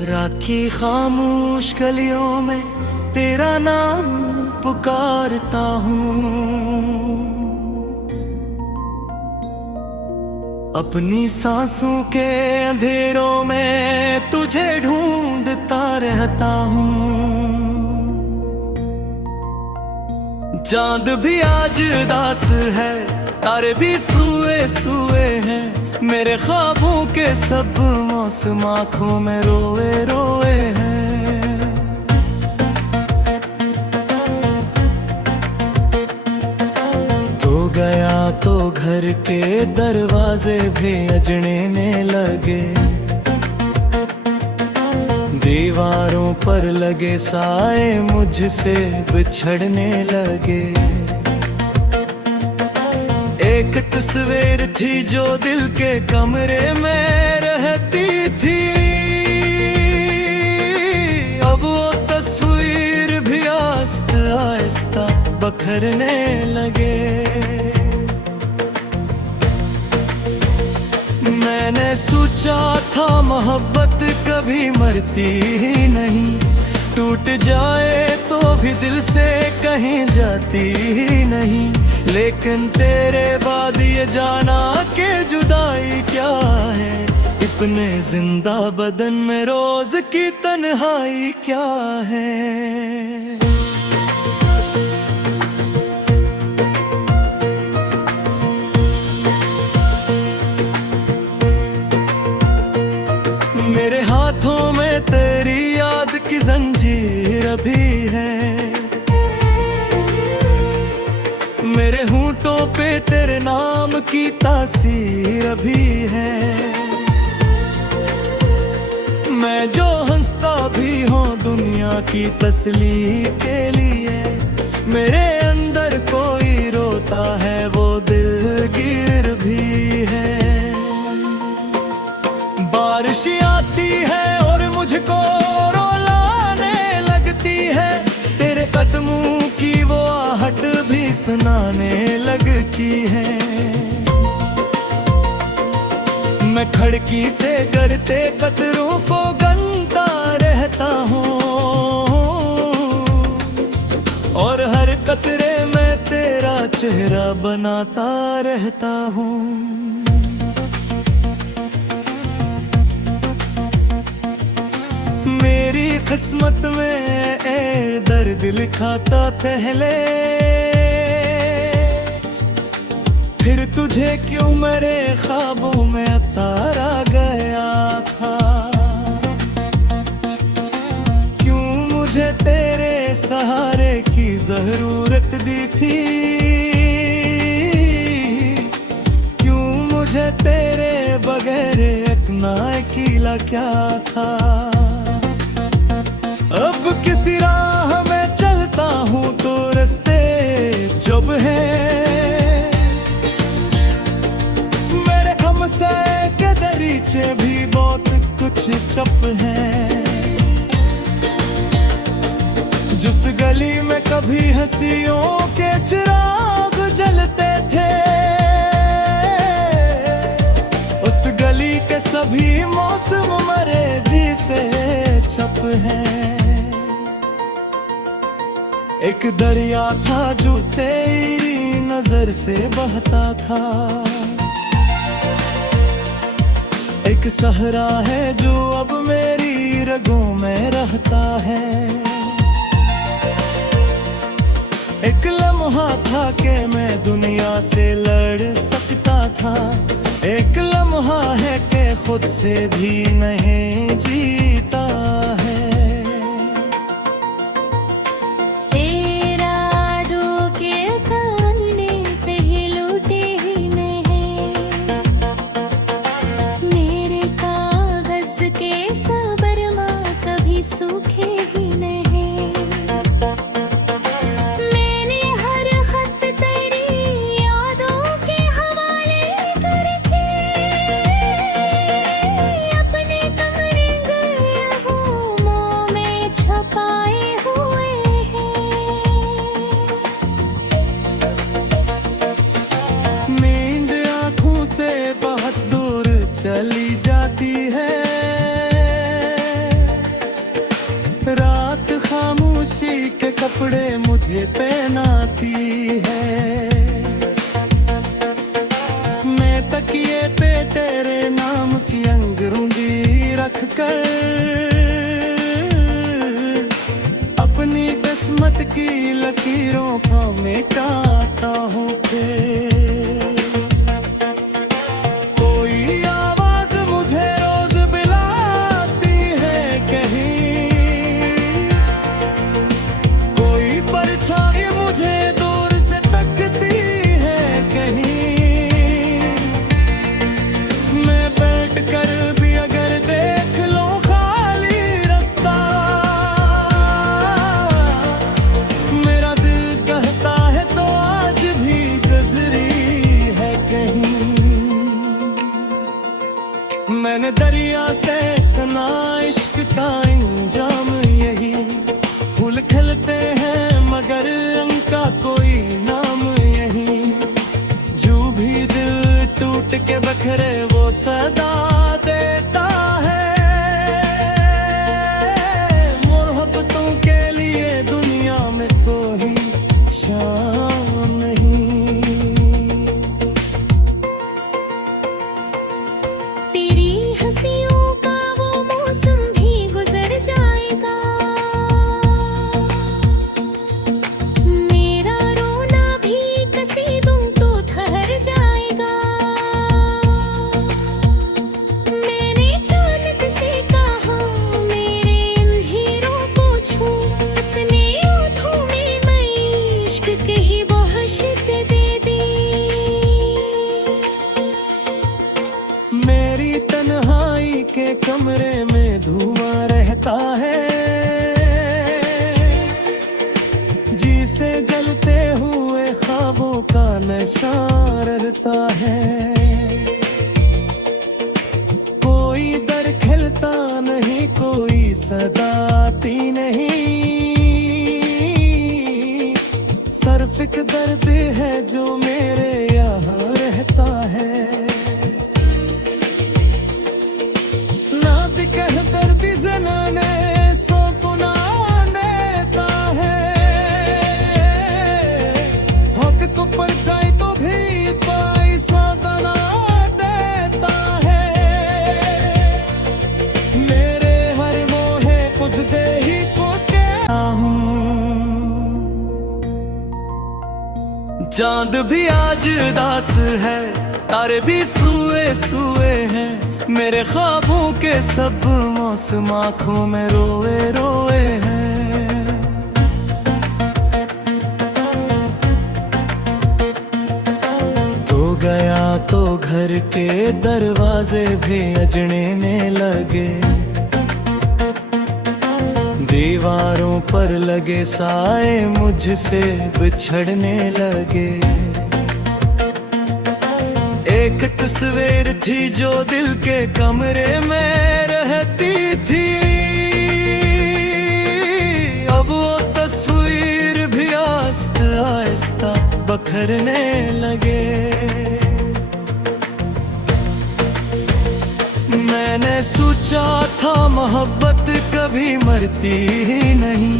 रात की खामोश गलियों में तेरा नाम पुकारता हूँ। अपनी सांसों के अंधेरों में तुझे ढूंढता रहता हूँ। चांद भी आज उदास है, तारे भी सुए सुए हैं, मेरे ख्वाबों के सब मौसम आँखों में रोए रोए हैं। तो गया तो घर के दरवाजे भी अजड़ने लगे, दीवारों पर लगे साए मुझसे बिछड़ने लगे। एक तस्वीर थी जो दिल के कमरे में रहती थी, अब वो तस्वीर भी आहिस्ता आहिस्ता बखरने लगे। मैंने सोचा था मोहब्बत कभी मरती ही नहीं, टूट जाए तो भी दिल से कहीं जाती ही नहीं। लेकिन तेरे बाद ये जाना कि जुदाई क्या है, इतने जिंदा बदन में रोज की तन्हाई क्या है। मेरे हाथों में तेरी याद की जंजीर अभी है, मेरे होंठों पे तेरे नाम की तासीर अभी है। मैं जो हंसता भी हूँ दुनिया की तसल्ली के लिए, मेरे अंदर कोई रोता है वो दिलगीर भी है। बारिश आती है और मुझको रुलाने लगती है, तेरे कदमों की वो आहट भी सुनाने लगती है। मैं खिड़की से गिरते कतरों को गनता रहता हूँ, और हर कतरे में तेरा चेहरा बनाता रहता हूँ। मेरी किस्मत में ए दर्द लिखा था पहले, फिर तुझे क्यों मेरे ख्वाबों में उतारा गया था। क्यों मुझे तेरे सहारे की जरूरत दी थी, क्यों मुझे तेरे बगैर एक ना अकेला क्या था। अब किसी राह में चलता हूँ तो रास्ते जब है, मेरे हमसे के दरीचे भी बहुत कुछ चप है। जिस गली में कभी हंसियों के चिराग जलते थे, उस गली के सभी मौसम मरे जी से छप है। एक दरिया था जो तेरी नजर से बहता था, एक सहरा है जो अब मेरी रगों में रहता है। एक लम्हा था कि मैं दुनिया से लड़ सकता था, एक लम्हा है कि खुद से भी नहीं जीता है। सूखे ही नहीं, मैंने हर खत तेरी यादों के हवाले करके अपने कमरे गहुमों में छपाए हुए हैं। नींद आँखों से बहुत दूर चली जाती है, कपड़े मुझे पहनाती है। मैं तकिए पे तेरे नाम की अंगूठी रख कर अपनी किस्मत की लकीरों को मिटाता हूँ फिर। कोई आवाज मुझे रोज बुलाती है कहीं, कोई परछाई मुझे दूर से तकती है कहीं। मैं बैठ कर भी अगर देख लूं खाली रास्ता, मेरा दिल कहता है तो आज भी गुजरी है कहीं। मैंने दरिया से सुना इश्क का इंजाम यही, फूल खिलते हैं मगर उनका कोई नाम यही। जो भी दिल टूट के बखरे वो सदा देता है, मोहब्बतों के लिए दुनिया में कोई शाम नहीं। तेरी हंसियों का वो मौसम भी गुजर जाएगा, मेरा रोना भी किसी दिन तो ठहर जाएगा। मैंने चाहत से कहा मेरे इन हीरों को छू, उसने ओठों में मैं इश्क के ही बहशत दे दी। मेरी तन्हाई के कमरे में धुआं रहता है, जी से जलते हुए ख्वाबों का नशा रहता है। कोई दर खिलता नहीं, कोई सदा आती नहीं, सिर्फ एक दर्द है जो मेरे यहाँ रहता है। ना दिखे दर्द जनाने सो गुना देता है, हक तो पर जाए तो भी पैसा बना देता है। मेरे हर मोहे कुछ दे ही को क्या हूँ, चांद भी आज उदास है, तारे भी सुए सुए हैं। मेरे ख्वाबों के सब मौसम आँखों में रोए रोए हैं। तो गया तो घर के दरवाजे भी अजड़ने लगे, दीवारों पर लगे साए मुझसे बिछड़ने लगे। एक तस्वीर थी जो दिल के कमरे में रहती थी, अब वो तस्वीर भी आहिस्ता आहिस्ता बखरने लगे। मैंने सोचा था मोहब्बत कभी मरती ही नहीं,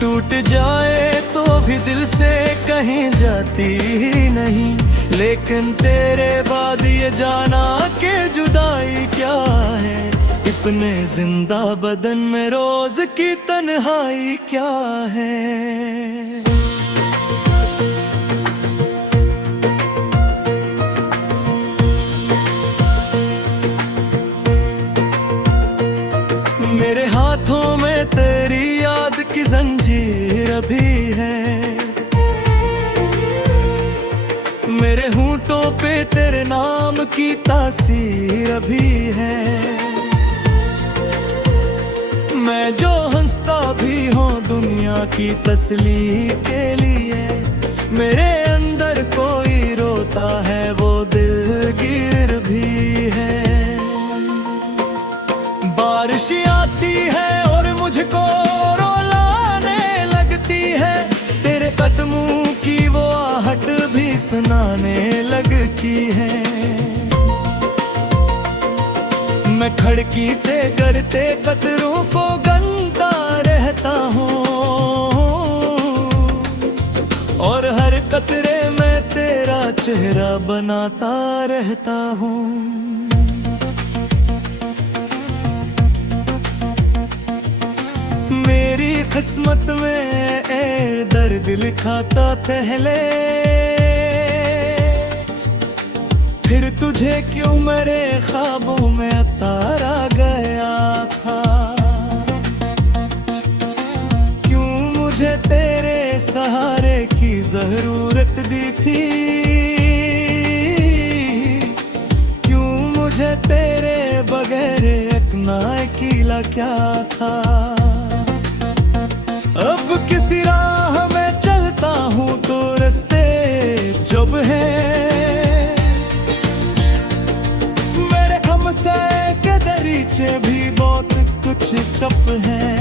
टूट जाए तो भी दिल से कहीं जाती ही नहीं। लेकिन तेरे बाद ये जाना कि जुदाई क्या है, इतने जिंदा बदन में रोज की तन्हाई क्या है। मेरे हाथों में तेरी याद की जंजीर अभी है, मेरे होंठों पे तेरे नाम की तासीर अभी है। मैं जो हंसता भी हूँ दुनिया की तसल्ली के लिए, मेरे अंदर कोई रोता है वो दिलगीर भी है। बारिश आती है और मुझको रुलाने लगती है, तेरे कदमों की वो आहट भी सुनाने लगती है। मैं खिड़की से गिरते कतरों को गंदा रहता हूँ, चेहरा बनाता रहता हूँ। मेरी किस्मत में ए दर्द लिखा था पहले, फिर तुझे क्यों मेरे ख्वाबों में उतारा गया था। क्यों मुझे तेरे सहारे की जरूरत दी थी, क्यों मुझे तेरे बगैर एक ना अकेला क्या था। अब किसी राह में चलता हूँ तो रास्ते जब है मेरे हमसे के दरीचे भी बहुत कुछ चप है।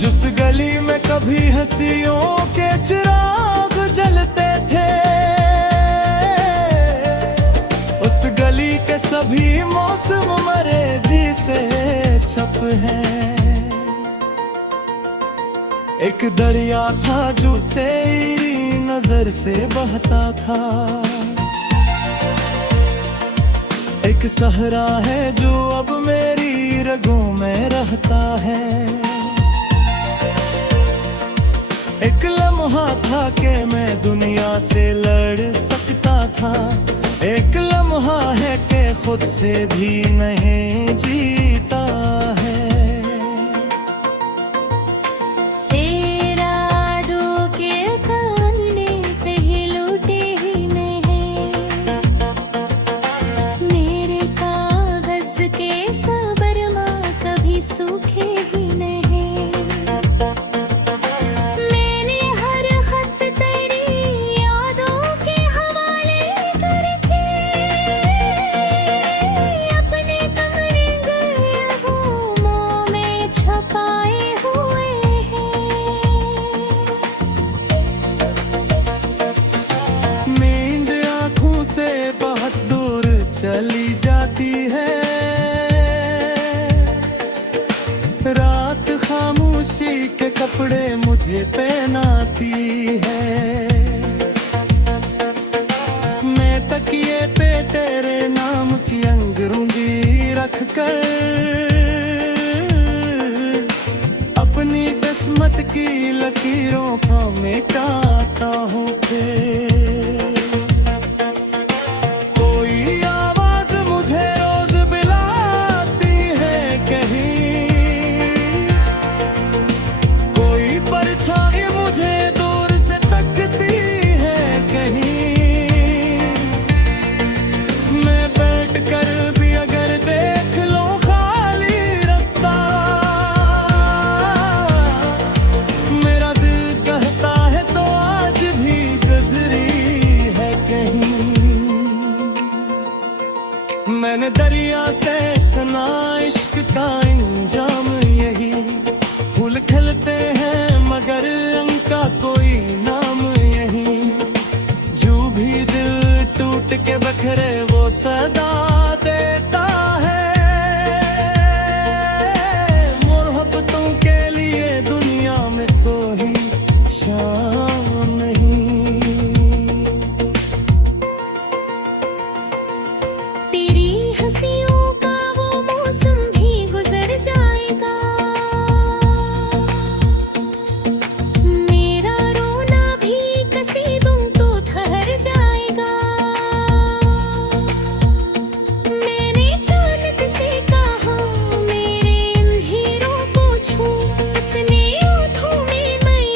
जिस गली में कभी हंसियों के चिराग जलते थे, उस गली के सभी मौसम मरे जी से छप है। एक दरिया था जो तेरी नजर से बहता था, एक सहरा है जो अब मेरी रगों में रहता है। एक लम्हा था कि मैं दुनिया से लड़ सकता था, एक लम्हा है कि खुद से भी नहीं जीता है। सूखे ही नहीं, मैंने हर खत तेरी यादों के हवाले करके अपने कमरे गलियों में छुपाए हुए हैं। नींद आँखों से बहुत दूर चली जाती है, रात खामोशी के कपड़े मुझे पहनाती है। मैं तकिए पे तेरे नाम की अंगरूंदी रख कर अपनी किस्मत की लकीरों को मिटाता हूँ। कोई आवाज मुझे रोज बुलाती है कहीं, परछाई मुझे दूर से तकती है कहीं। मैं बैठ कर भी अगर देख लो खाली रास्ता, मेरा दिल कहता है तो आज भी गुजरी है कहीं। मैंने दरिया से सुना इश्क का इंजाम यही, फूल खिलते हैं मगर रंग का कोई नाम यही। जो भी दिल टूट के बखरे वो सदा देता है, मोहब्बतों के लिए दुनिया में कोई शाम नहीं। तेरी हंसियों का वो मौसम भी गुजर जाएगा, मेरा रोना भी किसी दिन तो ठहर जाएगा। मैंने चाहत से कहा मेरे अंधेरों को छू, उसने आँखों में मई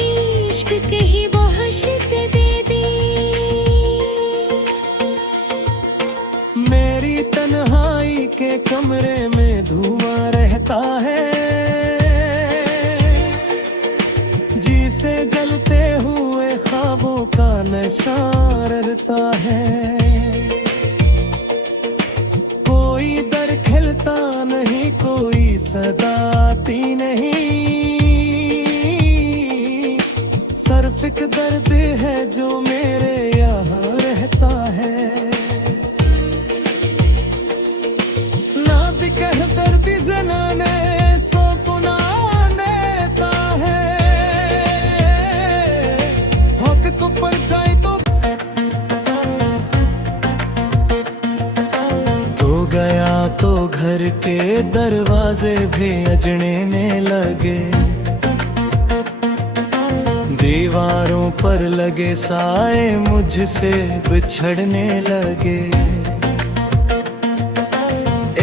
इश्क की बहशत दे दी। मेरी तन्हाई के कमरे में धुआं रहता है, जी से जलते हुए ख्वाबों का नशा रहता है। कोई दर खिलता नहीं, कोई सदा आती नहीं, सिर्फ एक दर्द है जो मेरे यहाँ रहता है। ना दिखे दर्द जनाने सो गुना देता है, हक तो पर तो घर के दरवाजे भी अजड़ने लगे, दीवारों पर लगे साए मुझसे बिछड़ने लगे।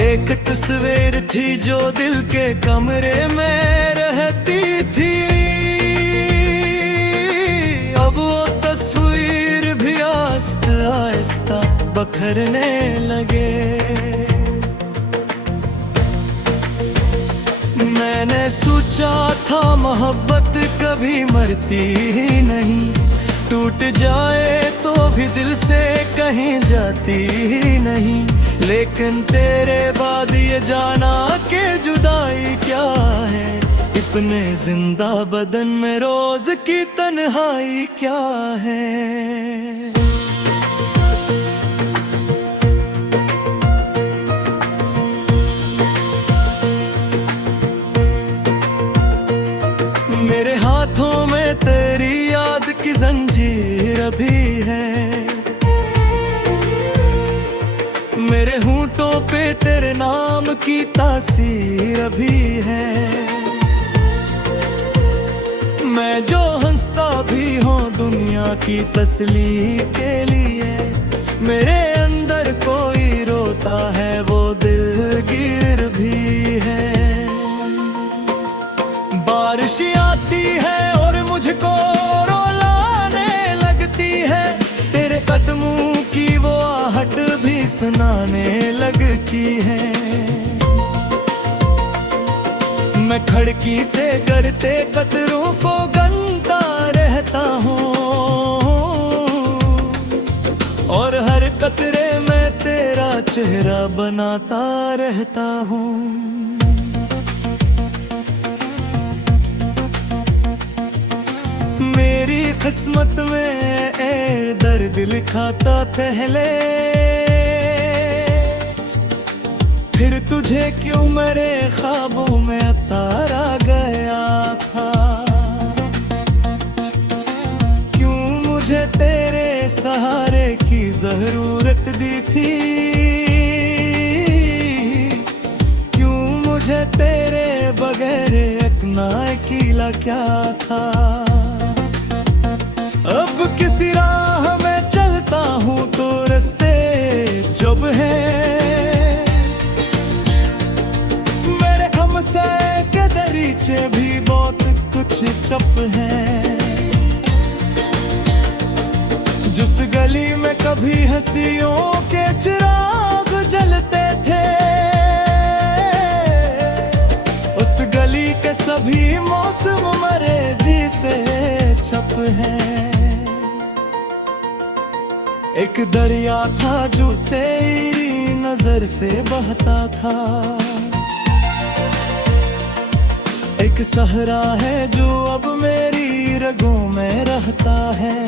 एक तस्वीर थी जो दिल के कमरे में रहती थी, अब वो तस्वीर भी आहिस्ता आहिस्ता बखरने लगे। मैंने सोचा था मोहब्बत कभी मरती ही नहीं, टूट जाए तो भी दिल से कहीं जाती ही नहीं। लेकिन तेरे बाद ये जाना कि जुदाई क्या है, इतने जिंदा बदन में रोज की तन्हाई क्या है। मेरे हाथों में तेरी याद की जंजीर अभी है, मेरे होंठों पे तेरे नाम की तासीर अभी है। मैं जो हंसता भी हूँ दुनिया की तसली के लिए, मेरे अंदर कोई रोता है वो दिलगीर भी है। बारिश आती है और मुझको रुलाने लगती है, तेरे कदमों की वो आहट भी सुनाने लगती है। मैं खिड़की से गिरते कतरों को गनता रहता हूँ, और हर कतरे में तेरा चेहरा बनाता रहता हूँ। मेरी किस्मत में ए दर्द लिखा था पहले, फिर तुझे क्यों मेरे ख्वाबों में उतारा गया था। क्यों मुझे तेरे सहारे की जरूरत दी थी, क्यों मुझे तेरे बगैर एक ना अकेला क्या था। अब किसी राह में चलता हूँ तो रास्ते जब है, मेरे हमसे के दरीचे भी बहुत कुछ चप है। जिस गली में कभी हंसियों के चिराग जलते थे, उस गली के सभी मौसम मरे जी से छप है। एक दरिया था जो तेरी नजर से बहता था, एक सहरा है जो अब मेरी रगों में रहता है।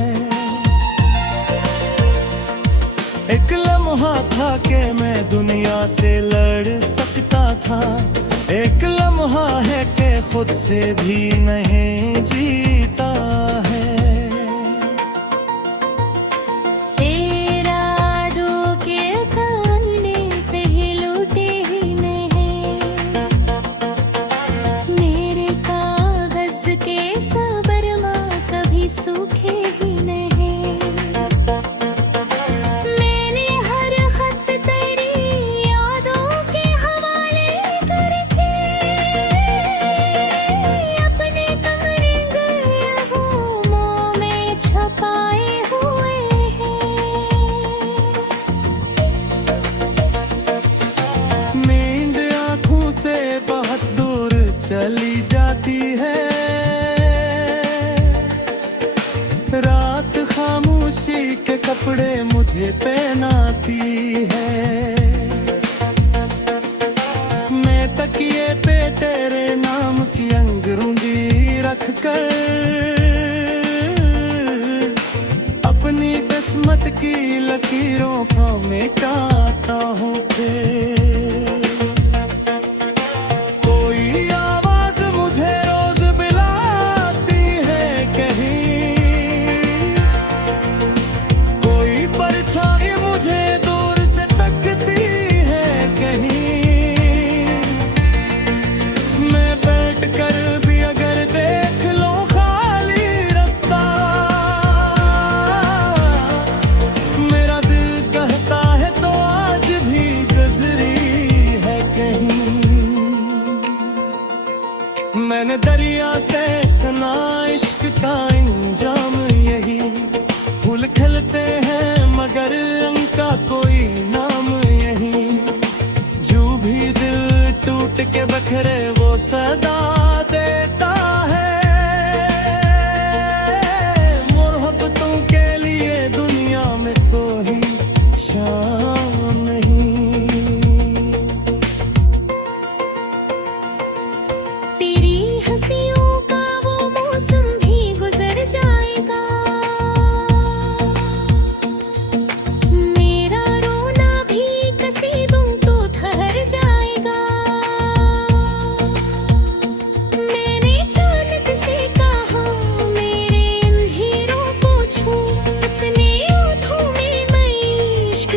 एक लम्हा था कि मैं दुनिया से लड़ सकता था, एक लम्हा है कि खुद से भी नहीं जीता है। सूखे ही नहीं, मैंने हर खत तेरी यादों के हवाले करके अपने कमरे गया हूँ मोड़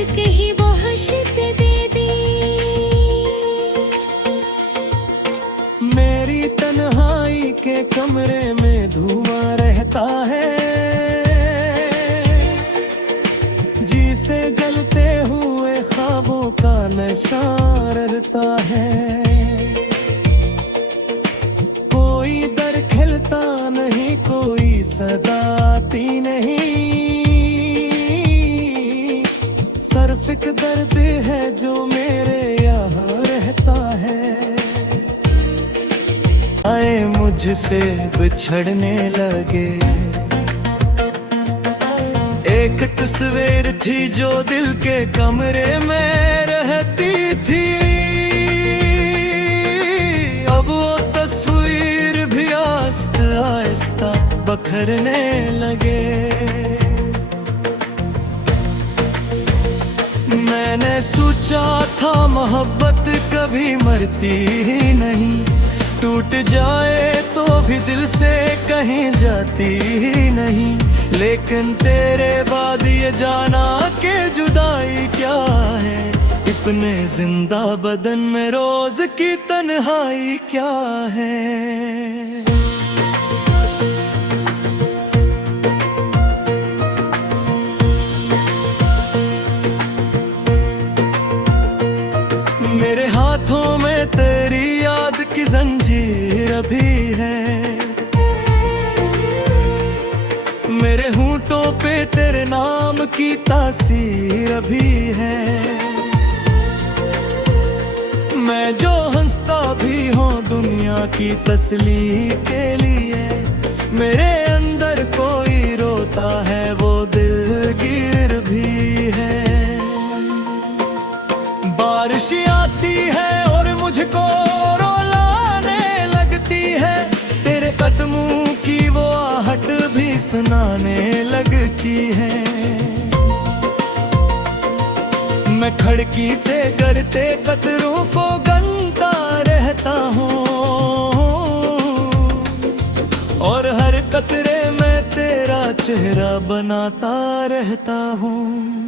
कहीं बहुत दे दी। मेरी तन्हाई के कमरे में धुआं रहता है, जिसे जलते हुए ख्वाबों का नशा रहता है। कोई दर खिलता नहीं, कोई सदा आती नहीं, सिर्फ एक दर्द है जो मेरे यहाँ रहता है। आए मुझसे बिछड़ने लगे, एक तस्वीर थी जो दिल के कमरे में रहती थी। अब वो तस्वीर भी आहिस्ता आहिस्ता बखरने लगे। मैंने सोचा था मोहब्बत कभी मरती ही नहीं, टूट जाए तो भी दिल से कहीं जाती ही नहीं। लेकिन तेरे बाद ये जाना कि जुदाई क्या है, इतने जिंदा बदन में रोज की तन्हाई क्या है। मेरे हाथों में तेरी याद की जंजीर अभी है, मेरे होंठों पे तेरे नाम की तासीर अभी है। मैं जो हंसता भी हूँ दुनिया की तसल्ली के लिए, मेरे अंदर कोई रोता है वो दिलगीर भी है। बारिश आती है और मुझको रुलाने लगती है, तेरे कदमों की वो आहट भी सुनाने लगती है। मैं खिड़की से गिरते कतरों को गनता रहता हूँ, और हर कतरे में तेरा चेहरा बनाता रहता हूँ।